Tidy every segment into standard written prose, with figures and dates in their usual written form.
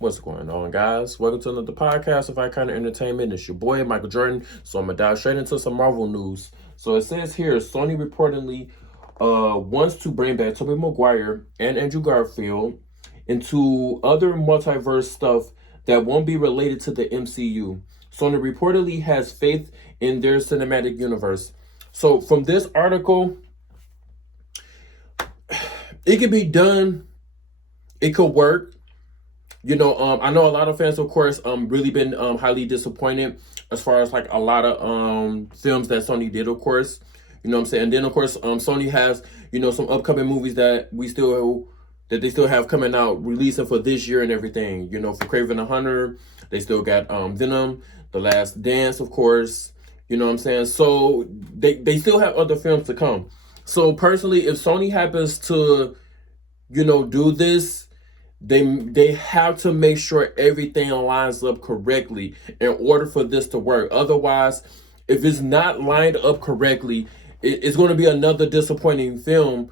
What's going on, guys? Welcome to another podcast of Iconic Entertainment. It's your boy, Michael Jordan. So I'm going to dive straight into some Marvel news. So it says here, Sony reportedly wants to bring back Tobey Maguire and Andrew Garfield into other multiverse stuff that won't be related to the MCU. Sony reportedly has faith in their cinematic universe. So from this article, it could be done. It could work. I know a lot of fans, of course, really been highly disappointed as far as like a lot of films that Sony did, of course. You know what I'm saying? And then, of course, Sony has, some upcoming movies that they still have coming out, releasing for this year and everything. For Kraven the Hunter, they still got Venom, The Last Dance, of course. You know what I'm saying? So they still have other films to come. So personally, if Sony happens to, do this, they have to make sure everything lines up correctly in order for this to work. Otherwise, if it's not lined up correctly, it's going to be another disappointing film,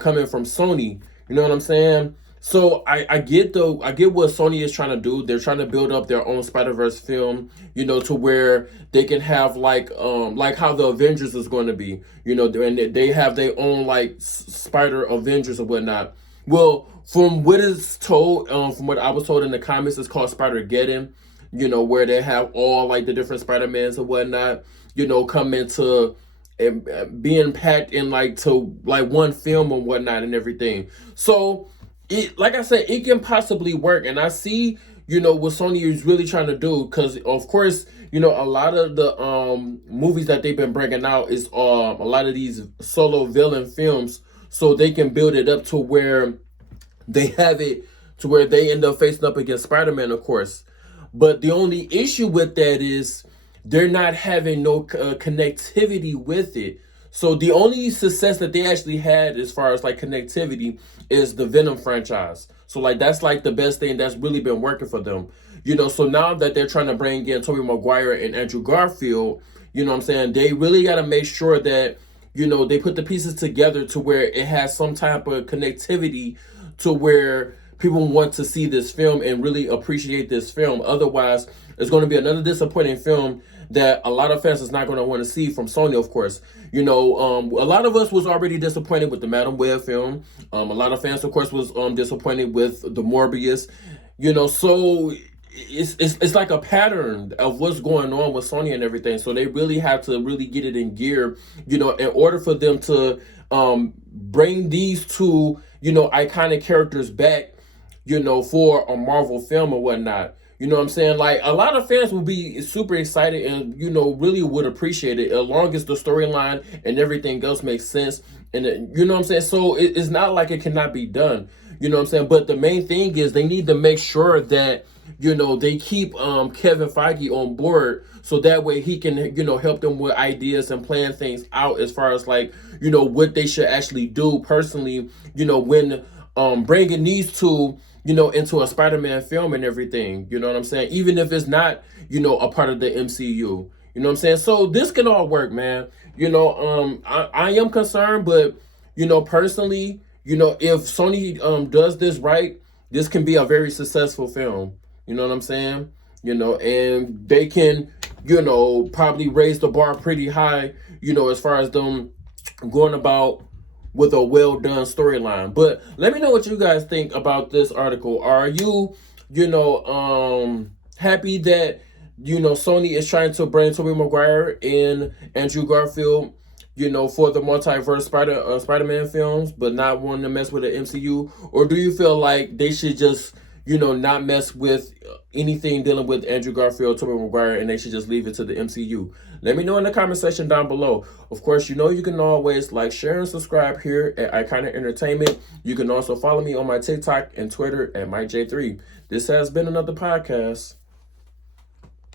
coming from Sony. You know what I'm saying? So I get what Sony is trying to do. They're trying to build up their own Spider-Verse film, to where they can have like how the Avengers is going to be, and they have their own like Spider Avengers or whatnot. Well, from what is told, from what I was told in the comments, it's called Spider-Geddon, where they have all like the different Spider-Mans and whatnot, come into and being packed in to one film and whatnot and everything. So like I said, it can possibly work. And I see, what Sony is really trying to do, because of course, a lot of the movies that they've been bringing out is a lot of these solo villain films. So they can build it up to where they have it to where they end up facing up against Spider-Man, of course. But the only issue with that is they're not having no connectivity with it. So the only success that they actually had as far as like connectivity is the Venom franchise. So that's like the best thing that's really been working for them. So now that they're trying to bring in Tobey Maguire and Andrew Garfield, what I'm saying, they really got to make sure that they put the pieces together to where it has some type of connectivity to where people want to see this film and really appreciate this film. Otherwise, it's going to be another disappointing film that a lot of fans is not going to want to see from Sony, of course. A lot of us was already disappointed with the Madam Web film. A lot of fans, of course, was disappointed with the Morbius. So it's like a pattern of what's going on with Sony and everything. So they really have to really get it in gear, in order for them to bring these two, iconic characters back, for a Marvel film or whatnot. You know what I'm saying? Like, a lot of fans will be super excited and, really would appreciate it as long as the storyline and everything else makes sense. And, you know what I'm saying? So it's not like it cannot be done. You know what I'm saying? But the main thing is they need to make sure that, they keep Kevin Feige on board so that way he can, help them with ideas and plan things out as far as like, what they should actually do personally, when bringing these two, into a Spider-Man film and everything. You know what I'm saying? Even if it's not, a part of the MCU. You know what I'm saying? So this can all work, man. I am concerned, but, personally, if Sony does this right, this can be a very successful film. You know what I'm saying? And they can, probably raise the bar pretty high, as far as them going about with a well-done storyline. But let me know what you guys think about this article. Are you, happy that, Sony is trying to bring Tobey Maguire and Andrew Garfield, for the multiverse Spider-Man films, but not wanting to mess with the MCU? Or do you feel like they should just, not mess with anything dealing with Andrew Garfield, Tobey Maguire, and they should just leave it to the MCU? Let me know in the comment section down below. Of course, you can always like, share, and subscribe here at Iconic Entertainment. You can also follow me on my TikTok and Twitter at MikeJ3. This has been another podcast.